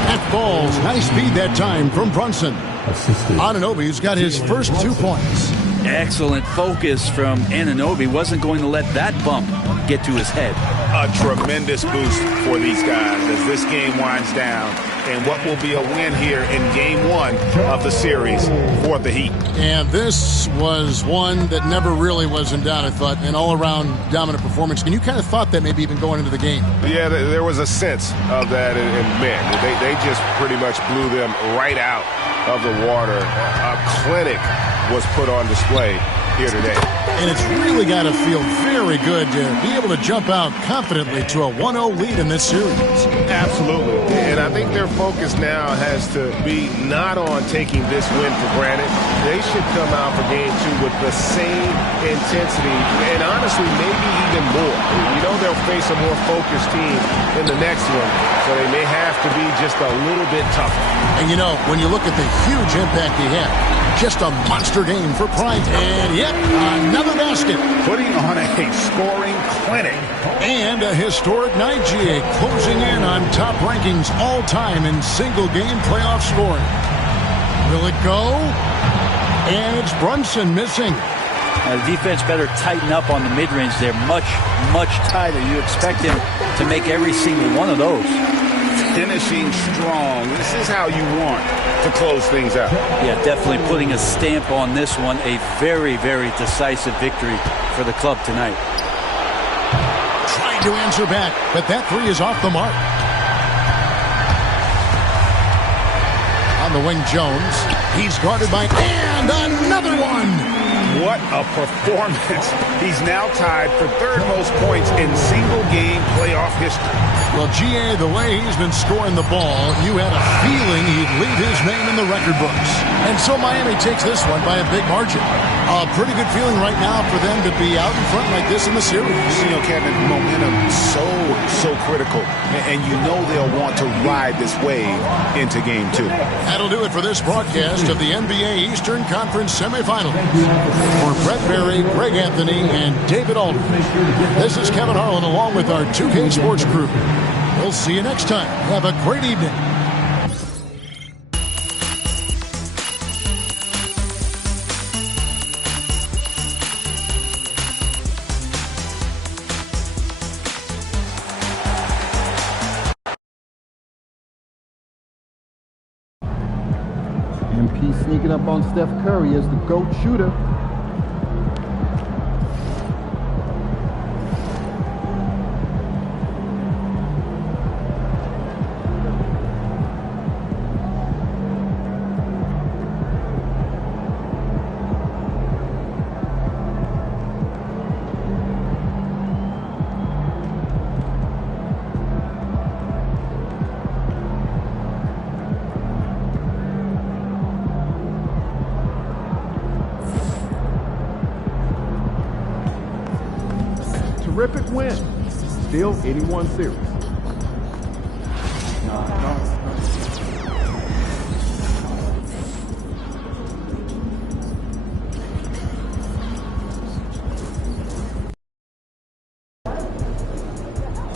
That falls. Nice speed that time from Brunson. Anunoby's got his first 2 points. Excellent focus from Anunoby. Wasn't going to let that bump get to his head. A tremendous boost for these guys as this game winds down. And what will be a win here in Game 1 of the series for the Heat. And this was one that never really was in doubt, I thought, an all-around dominant performance. And you kind of thought that maybe even going into the game. Yeah, there was a sense of that, and man, they just pretty much blew them right out of the water. A clinic was put on display here today. And it's really got to feel very good to be able to jump out confidently to a 1-0 lead in this series. Absolutely. And I think their focus now has to be not on taking this win for granted. They should come out for Game 2 with the same intensity and honestly maybe even more. You know they'll face a more focused team in the next one, so they may have to be just a little bit tougher. And you know, when you look at the huge impact he had, just a monster game for Bryant. And yet, another the basket. Putting on a scoring clinic. And a historic night, GA, closing in on top rankings all time in single-game playoff scoring. Will it go? And it's Brunson missing. The defense better tighten up on the mid-range. They're much, much tighter. You expect him to make every single one of those. Finishing strong. This is how you want to close things out. Yeah, definitely putting a stamp on this one. A very, very decisive victory for the club tonight. Trying to answer back, but that three is off the mark. On the wing, Jones. He's guarded by... And another one! What a performance. He's now tied for third most points in single-game playoff history. Well, GA, the way he's been scoring the ball, you had a feeling he'd leave his name in the record books. And so Miami takes this one by a big margin. A pretty good feeling right now for them to be out in front like this in the series. You know, Kevin, momentum so critical. And you know they'll want to ride this wave into Game 2. That'll do it for this broadcast of the NBA Eastern Conference semifinals. For Brett Berry, Greg Anthony, and David Aldridge, this is Kevin Harlan along with our 2K Sports crew. We'll see you next time. Have a great evening. MP sneaking up on Steph Curry as the GOAT shooter. Terrific win. Still anyone series.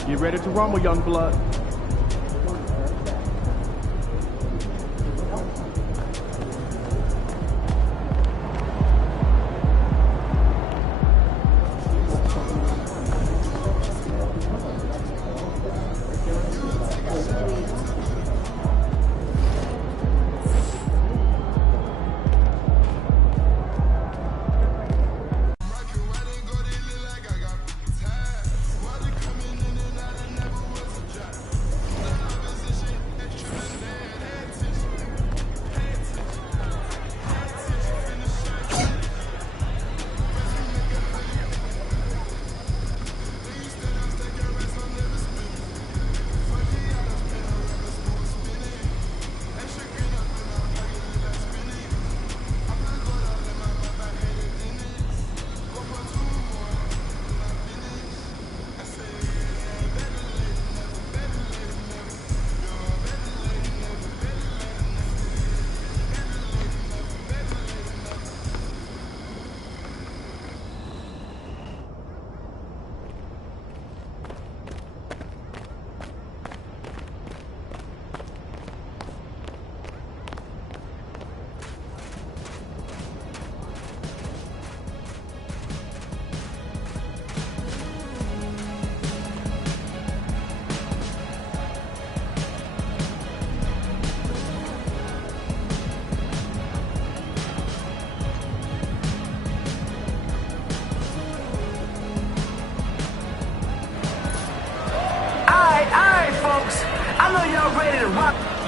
Get ready to rumble, young blood.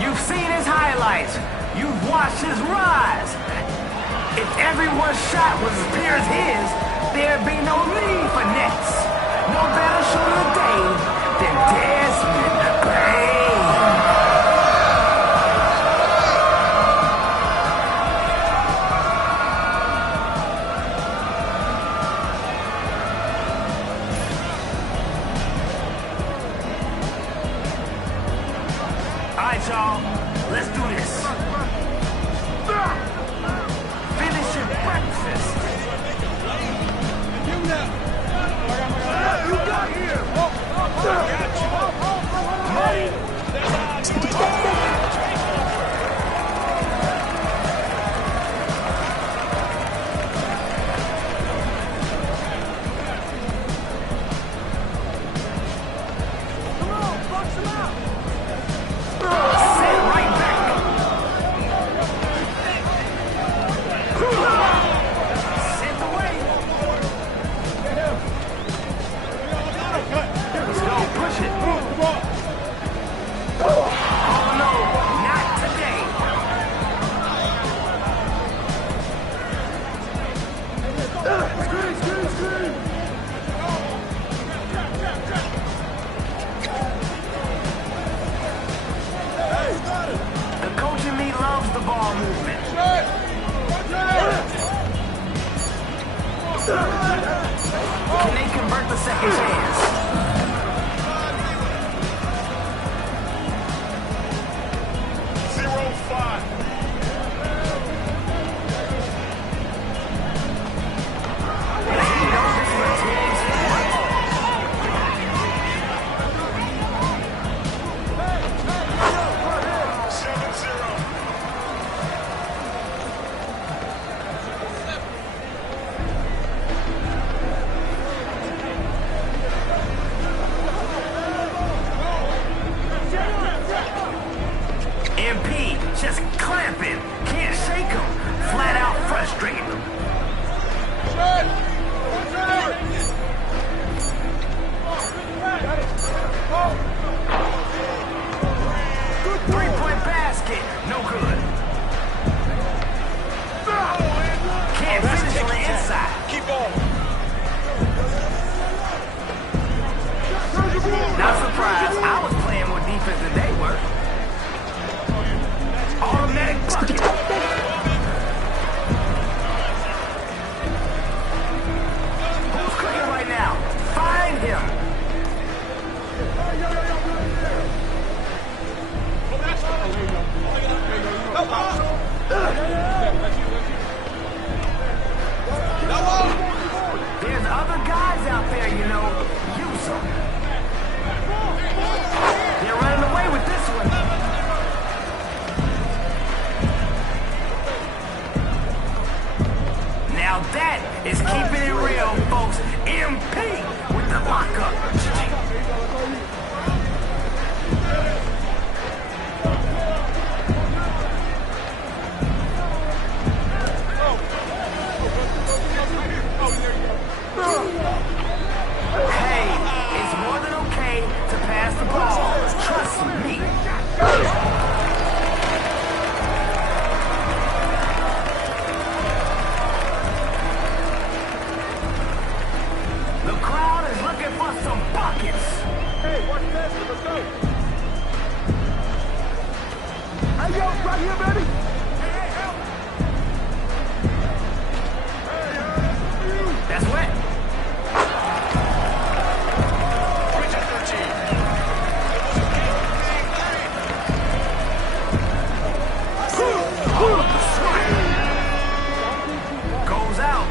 You've seen his highlights. You've watched his rise. If everyone's shot was as pure as his, there'd be no need for nets. No better shooter today than Desmond Bain. All right, y'all. Let's do this. Finish your breakfast. Can they convert the second chance? Just clamping, can't shake him, flat out frustrating him. Three-point basket, no good. Can't finish on the inside. Keep on. Not surprised, I was playing more defense than they were. Automatic bucket. Who's cooking right now? Find him. There's other guys out there, you know. Use them. They're running away with this one. Now that is keeping it real, folks. MP with the lockup. Hey, it's more than okay to pass the ball. Trust me. The crowd is looking for some buckets. Hey, watch this. Let's go. Hey, yo, right here, baby. Hey, help. That's wet. Goes out.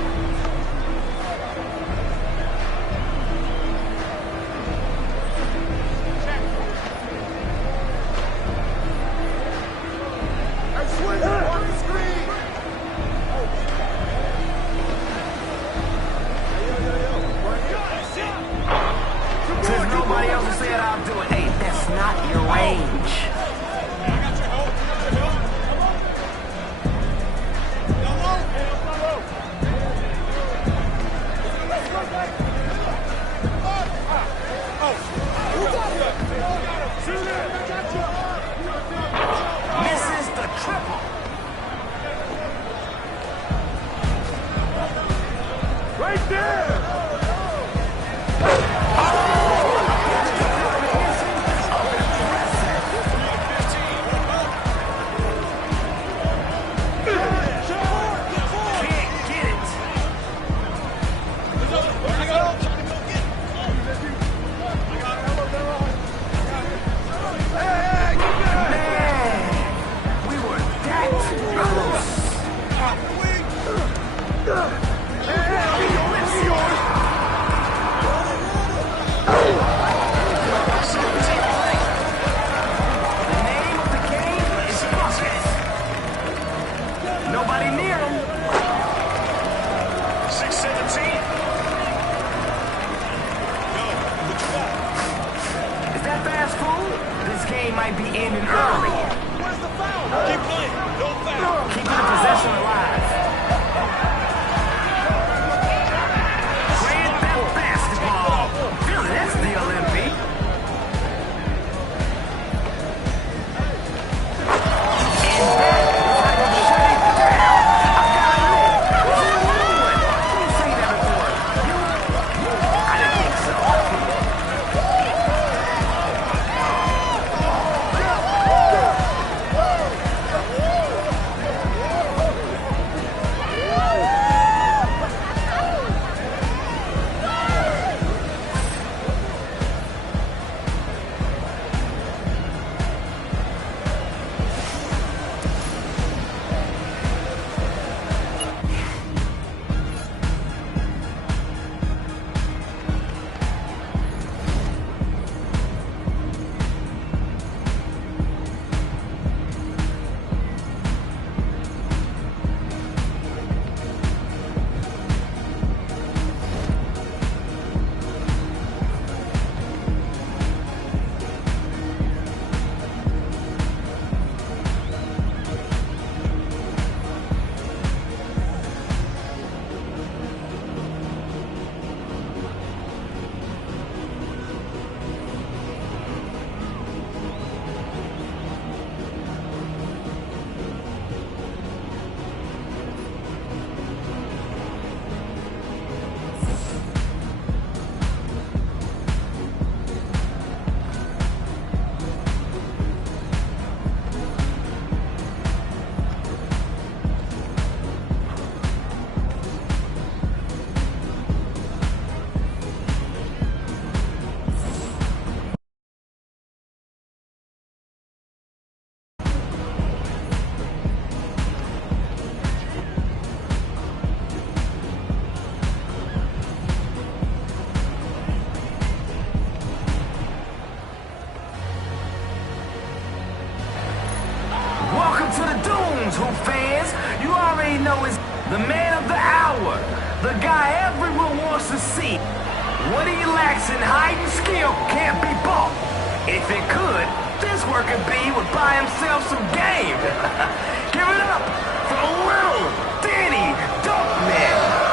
Welcome to the Dunes, Hoop fans. You already know it's the man of the hour, the guy everyone wants to see. What he lacks in height and skill can't be bought. If it could, this working bee would buy himself some game. Give it up for little Danny Duckman.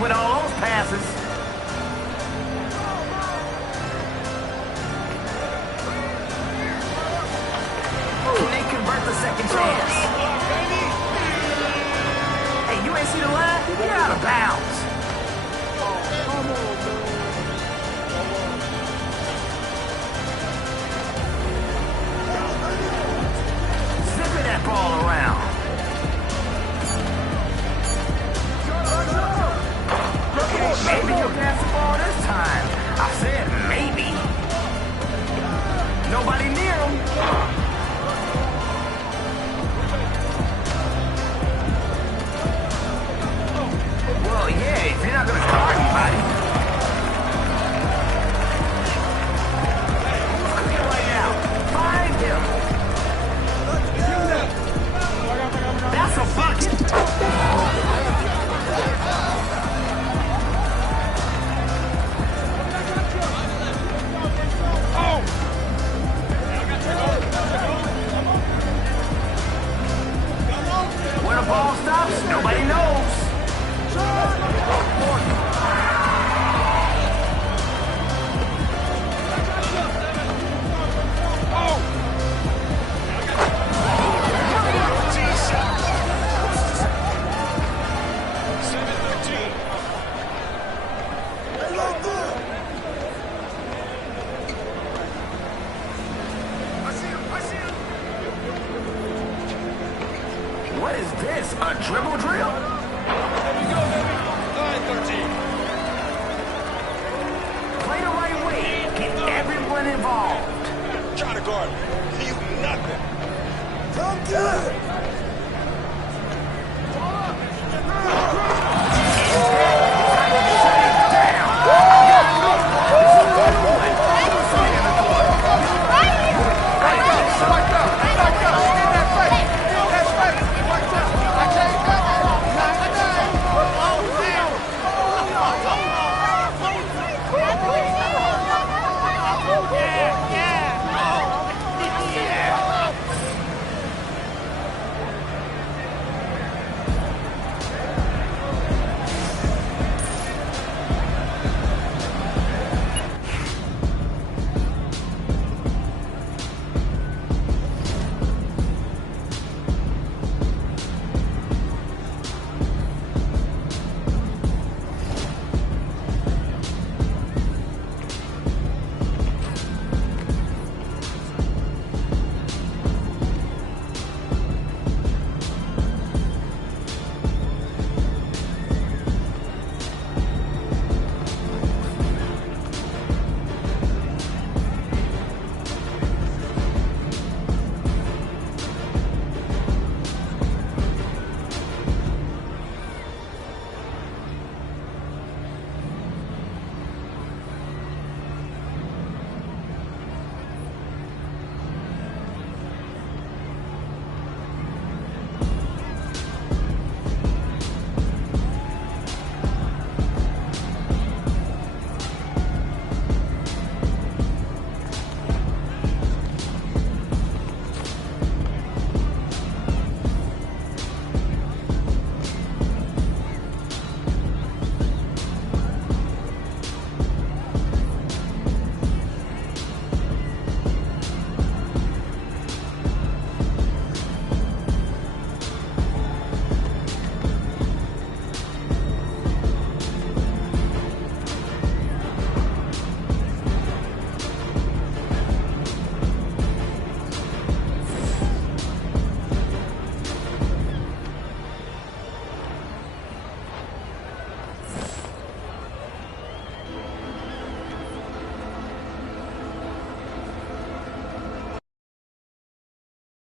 With all those passes. Can they convert the second chance? Hey, you ain't see the line? You're out of bounds. Zipping that ball around. Maybe you'll pass the ball this time. I said maybe. Nobody near him. Well, yeah, if you're not going to guard anybody. Who's cooking right now? Find him. That's a bucket. Where the ball stops, nobody knows. What is this? A dribble drill? There you go, baby. 9-13. Play the right way. Get everyone involved. Try to guard. You nothing. I'm good.